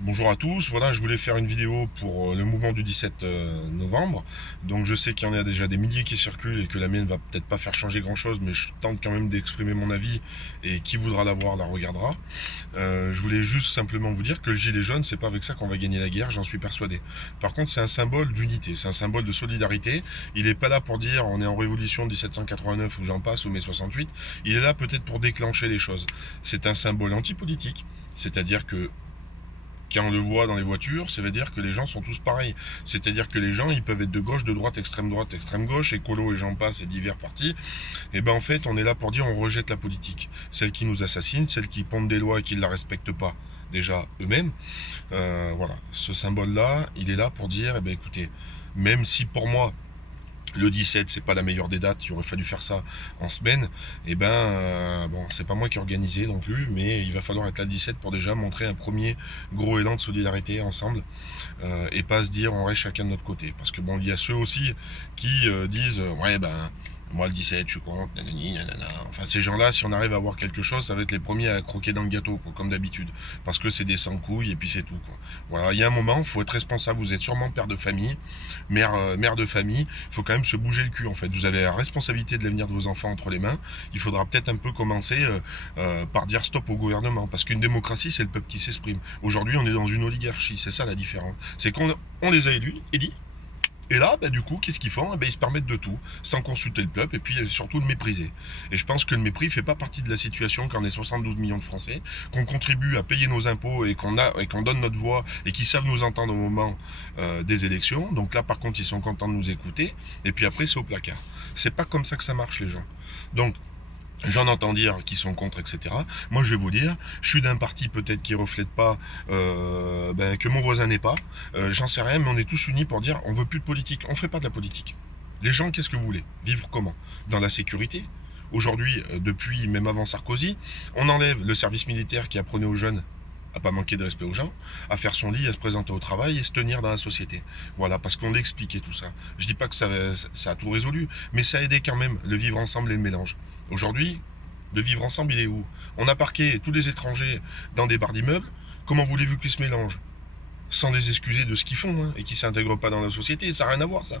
Bonjour à tous, voilà, je voulais faire une vidéo pour le mouvement du 17 novembre. Donc je sais qu'il y en a déjà des milliers qui circulent et que la mienne va peut-être pas faire changer grand chose, mais je tente quand même d'exprimer mon avis et qui voudra la voir la regardera. Je voulais juste simplement vous dire que le gilet jaune, c'est pas avec ça qu'on va gagner la guerre, j'en suis persuadé. Par contre, c'est un symbole d'unité, c'est un symbole de solidarité. Il est pas là pour dire on est en révolution 1789 ou j'en passe ou mai 68. Il est là peut-être pour déclencher les choses. C'est un symbole antipolitique, c'est-à-dire que quand on le voit dans les voitures, ça veut dire que les gens sont tous pareils. C'est-à-dire que les gens, ils peuvent être de gauche, droite, extrême gauche, écolo et j'en passe et divers partis. Et ben en fait, on est là pour dire on rejette la politique. Celle qui nous assassine, celle qui pompe des lois et qui ne la respectent pas, déjà eux-mêmes. Voilà, ce symbole-là, il est là pour dire, eh ben écoutez, même si pour moi, le 17, c'est pas la meilleure des dates, il aurait fallu faire ça en semaine. Et ben, bon, c'est pas moi qui ai organisé non plus, mais il va falloir être là le 17 pour déjà montrer un premier gros élan de solidarité ensemble et pas se dire on reste chacun de notre côté. Parce que bon, il y a ceux aussi qui disent ouais ben moi le 17 je suis contre, nanani, nanana. Enfin ces gens-là, si on arrive à avoir quelque chose, ça va être les premiers à croquer dans le gâteau, quoi, comme d'habitude. Parce que c'est des sans-couilles et puis c'est tout. Quoi. Voilà, il y a un moment, il faut être responsable. Vous êtes sûrement père de famille, mère de famille. Il faut quand même se bouger le cul en fait. Vous avez la responsabilité de l'avenir de vos enfants entre les mains. Il faudra peut-être un peu commencer par dire stop au gouvernement. Parce qu'une démocratie, c'est le peuple qui s'exprime. Aujourd'hui, on est dans une oligarchie. C'est ça la différence. C'est qu'on les a élus, et là, bah, du coup, qu'est-ce qu'ils font? Ils se permettent de tout, sans consulter le peuple, et puis surtout le mépriser. Et je pense que le mépris fait pas partie de la situation quand on est 72 millions de Français, qu'on contribue à payer nos impôts et qu'on donne notre voix et qu'ils savent nous entendre au moment des élections. Donc là, par contre, ils sont contents de nous écouter. Et puis après, c'est au placard. C'est pas comme ça que ça marche, les gens. Donc, j'en entends dire qui sont contre, etc. Moi, je vais vous dire, je suis d'un parti peut-être qui reflète pas que mon voisin n'est pas. J'en sais rien, mais on est tous unis pour dire on veut plus de politique. On fait pas de la politique. Les gens, qu'est-ce que vous voulez? Vivre comment? Dans la sécurité. Aujourd'hui, depuis même avant Sarkozy, on enlève le service militaire qui apprenait aux jeunes à pas manquer de respect aux gens, à faire son lit, à se présenter au travail et se tenir dans la société. Voilà, parce qu'on l'expliquait tout ça. Je dis pas que ça a tout résolu, mais ça a aidé quand même le vivre ensemble et le mélange. Aujourd'hui, le vivre ensemble, il est où? On a parqué tous les étrangers dans des barres d'immeubles. Comment voulez-vous qu'ils se mélangent? Sans les excuser de ce qu'ils font, hein, et qu'ils s'intègrent pas dans la société, ça n'a rien à voir ça.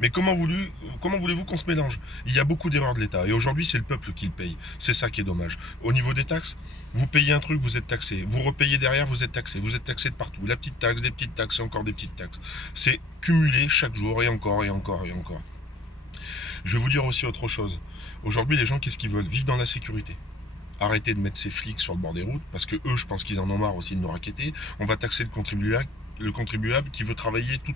Mais comment voulez-vous qu'on se mélange? Il y a beaucoup d'erreurs de l'État. Et aujourd'hui, c'est le peuple qui le paye. C'est ça qui est dommage. Au niveau des taxes, vous payez un truc, vous êtes taxé. Vous repayez derrière, vous êtes taxé. Vous êtes taxé de partout. La petite taxe, des petites taxes et encore des petites taxes. C'est cumulé chaque jour et encore et encore et encore. Je vais vous dire aussi autre chose. Aujourd'hui, les gens, qu'est-ce qu'ils veulent? Vivre dans la sécurité. Arrêter de mettre ces flics sur le bord des routes, parce que eux, je pense qu'ils en ont marre aussi de nous raqueter. On va taxer le contribuable qui veut travailler tout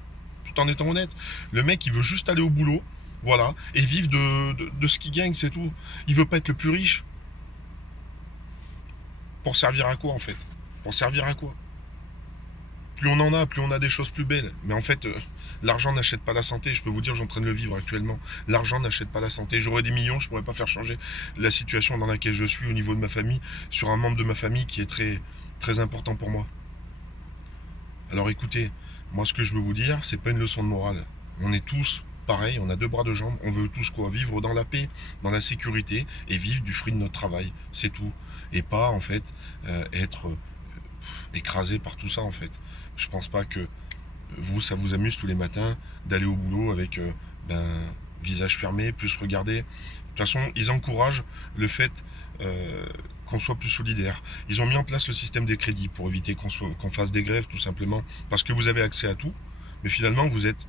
en étant honnête. Le mec, il veut juste aller au boulot, voilà, et vivre de ce qu'il gagne, c'est tout. Il veut pas être le plus riche. Pour servir à quoi, en fait? Pour servir à quoi? Plus on en a, plus on a des choses plus belles. Mais en fait, l'argent n'achète pas la santé. Je peux vous dire, j'en train de le vivre actuellement. L'argent n'achète pas la santé. J'aurais des millions, je pourrais pas faire changer la situation dans laquelle je suis au niveau de ma famille, sur un membre de ma famille qui est très, très important pour moi. Alors écoutez, moi ce que je veux vous dire, c'est pas une leçon de morale. On est tous pareils, on a deux bras, deux jambes, on veut tous quoi? Vivre dans la paix, dans la sécurité et vivre du fruit de notre travail. C'est tout. Et pas en fait être écrasé par tout ça en fait. Je pense pas que vous, ça vous amuse tous les matins d'aller au boulot avec visage fermé, plus regarder. De toute façon, ils encouragent le fait qu'on soit plus solidaire. Ils ont mis en place le système des crédits pour éviter qu'on fasse des grèves, tout simplement, parce que vous avez accès à tout, mais finalement, vous êtes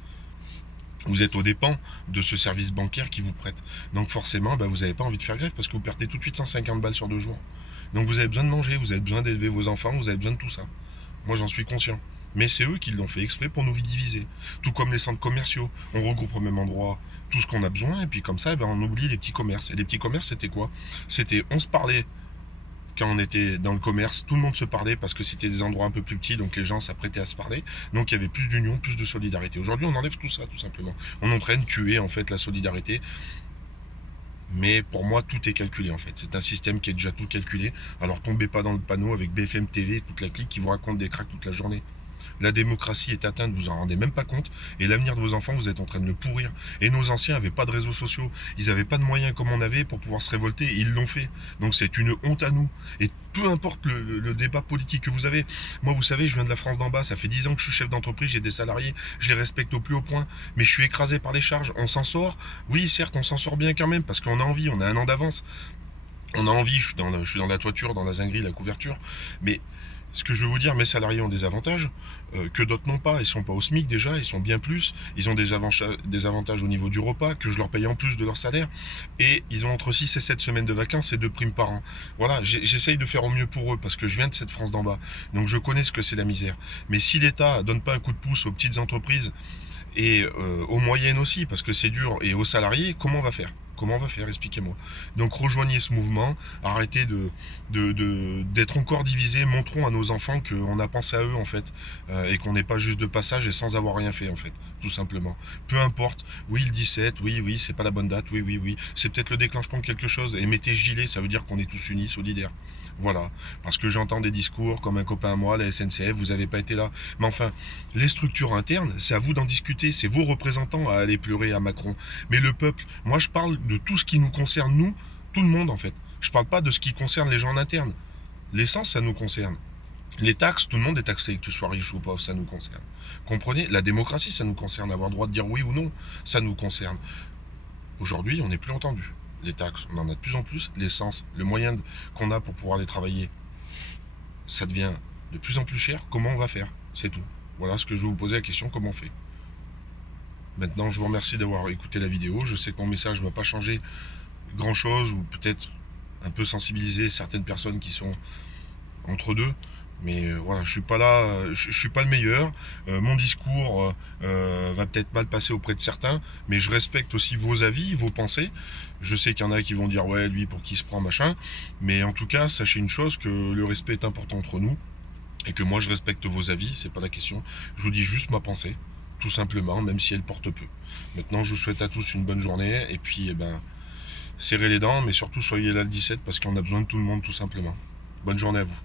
aux dépens de ce service bancaire qui vous prête. Donc forcément, vous n'avez pas envie de faire grève parce que vous perdez tout de suite 150 balles sur 2 jours. Donc vous avez besoin de manger, vous avez besoin d'élever vos enfants, vous avez besoin de tout ça. Moi, j'en suis conscient. Mais c'est eux qui l'ont fait exprès pour nous diviser. Tout comme les centres commerciaux. On regroupe au même endroit tout ce qu'on a besoin, et puis comme ça, on oublie les petits commerces. Et les petits commerces, c'était quoi? C'était, on se parlait quand on était dans le commerce, tout le monde se parlait parce que c'était des endroits un peu plus petits, donc les gens s'apprêtaient à se parler. Donc il y avait plus d'union, plus de solidarité. Aujourd'hui, on enlève tout ça, tout simplement. On est en train de tuer, en fait, la solidarité. Mais pour moi, tout est calculé en fait. C'est un système qui est déjà tout calculé. Alors tombez pas dans le panneau avec BFM TV et toute la clique qui vous raconte des cracks toute la journée. La démocratie est atteinte, vous en rendez même pas compte. Et l'avenir de vos enfants, vous êtes en train de le pourrir. Et nos anciens n'avaient pas de réseaux sociaux. Ils n'avaient pas de moyens comme on avait pour pouvoir se révolter. Et ils l'ont fait. Donc c'est une honte à nous. Et peu importe le débat politique que vous avez. Moi, vous savez, je viens de la France d'en bas. Ça fait 10 ans que je suis chef d'entreprise. J'ai des salariés. Je les respecte au plus haut point. Mais je suis écrasé par les charges. On s'en sort. Oui, certes, on s'en sort bien quand même. Parce qu'on a envie. On a un an d'avance. On a envie, je suis dans la toiture, dans la zinguerie, la couverture, mais ce que je veux vous dire, mes salariés ont des avantages que d'autres n'ont pas. Ils sont pas au SMIC déjà, ils sont bien plus. Ils ont des avantages au niveau du repas que je leur paye en plus de leur salaire. Et ils ont entre 6 et 7 semaines de vacances et 2 primes par an. Voilà, j'essaye de faire au mieux pour eux parce que je viens de cette France d'en bas. Donc je connais ce que c'est la misère. Mais si l'État donne pas un coup de pouce aux petites entreprises et aux moyennes aussi, parce que c'est dur, et aux salariés, comment on va faire? Comment on va faire? Expliquez-moi. Donc rejoignez ce mouvement, arrêtez d'être encore divisés, montrons à nos enfants qu'on a pensé à eux en fait, et qu'on n'est pas juste de passage et sans avoir rien fait en fait, tout simplement. Peu importe, oui le 17, oui, c'est pas la bonne date, oui, c'est peut-être le déclenchement de quelque chose, et mettez gilet, ça veut dire qu'on est tous unis, solidaires. Voilà, parce que j'entends des discours comme un copain à moi, la SNCF, vous n'avez pas été là. Mais enfin, les structures internes, c'est à vous d'en discuter, c'est vos représentants à aller pleurer à Macron. Mais le peuple, moi je parle de tout ce qui nous concerne, nous, tout le monde en fait. Je parle pas de ce qui concerne les gens en interne. L'essence, ça nous concerne. Les taxes, tout le monde est taxé, que tu sois riche ou pauvre, ça nous concerne. Comprenez? La démocratie, ça nous concerne. Avoir le droit de dire oui ou non, ça nous concerne. Aujourd'hui, on n'est plus entendu. Les taxes, on en a de plus en plus. L'essence, le moyen qu'on a pour pouvoir aller travailler, ça devient de plus en plus cher. Comment on va faire? C'est tout. Voilà ce que je vais vous poser la question, comment on fait? Maintenant, je vous remercie d'avoir écouté la vidéo. Je sais que mon message ne va pas changer grand-chose, ou peut-être un peu sensibiliser certaines personnes qui sont entre deux. Mais voilà, je suis pas là, je suis pas le meilleur. Mon discours va peut-être mal passer auprès de certains, mais je respecte aussi vos avis, vos pensées. Je sais qu'il y en a qui vont dire ouais, lui pour qui se prend machin. Mais en tout cas, sachez une chose, que le respect est important entre nous et que moi je respecte vos avis. C'est pas la question. Je vous dis juste ma pensée, tout simplement, même si elle porte peu. Maintenant, je vous souhaite à tous une bonne journée et puis serrez les dents, mais surtout soyez là le 17 parce qu'on a besoin de tout le monde, tout simplement. Bonne journée à vous.